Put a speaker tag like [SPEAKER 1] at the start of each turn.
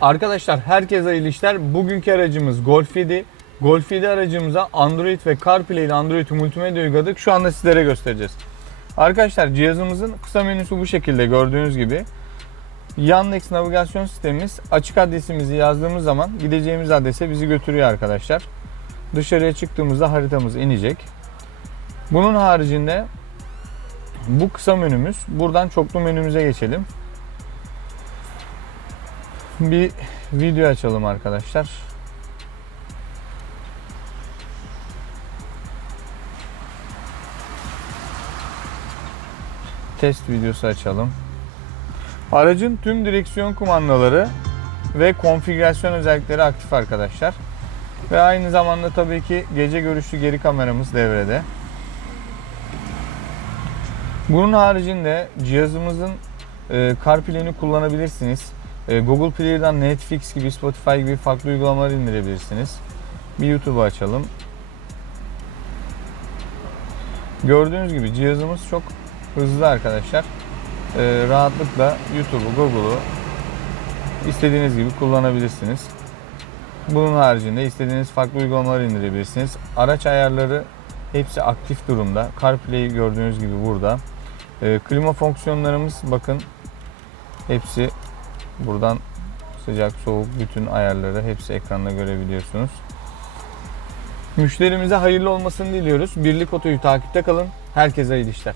[SPEAKER 1] Arkadaşlar herkese hayırlı işler. Bugünkü aracımız Golf 7. Golf 7 aracımıza Android ve CarPlay ile Android multimedya uyguladık. Şu anda sizlere göstereceğiz. Arkadaşlar cihazımızın kısa menüsü bu şekilde gördüğünüz gibi. Yandex navigasyon sistemimiz açık adresimizi yazdığımız zaman gideceğimiz adrese bizi götürüyor arkadaşlar. Dışarıya çıktığımızda haritamız inecek. Bunun haricinde bu kısa menümüz. Buradan çoklu menümüze geçelim. Bir video açalım arkadaşlar. Test videosu açalım. Aracın tüm direksiyon kumandaları ve konfigürasyon özellikleri aktif arkadaşlar. Ve aynı zamanda tabii ki gece görüşlü geri kameramız devrede. Bunun haricinde cihazımızın e, CarPlay'ini kullanabilirsiniz. E, Google Play'den Netflix gibi, Spotify gibi farklı uygulamalar indirebilirsiniz. Bir YouTube'u açalım. Gördüğünüz gibi cihazımız çok hızlı arkadaşlar. E, rahatlıkla YouTube'u, Google'u istediğiniz gibi kullanabilirsiniz. Bunun haricinde istediğiniz farklı uygulamalar indirebilirsiniz. Araç ayarları hepsi aktif durumda. CarPlay gördüğünüz gibi burada. E, klima fonksiyonlarımız bakın hepsi buradan sıcak soğuk bütün ayarları hepsi ekranda görebiliyorsunuz. Müşterimize hayırlı olmasını diliyoruz. Birlik Oto'yu takipte kalın. Herkese hayırlı işler.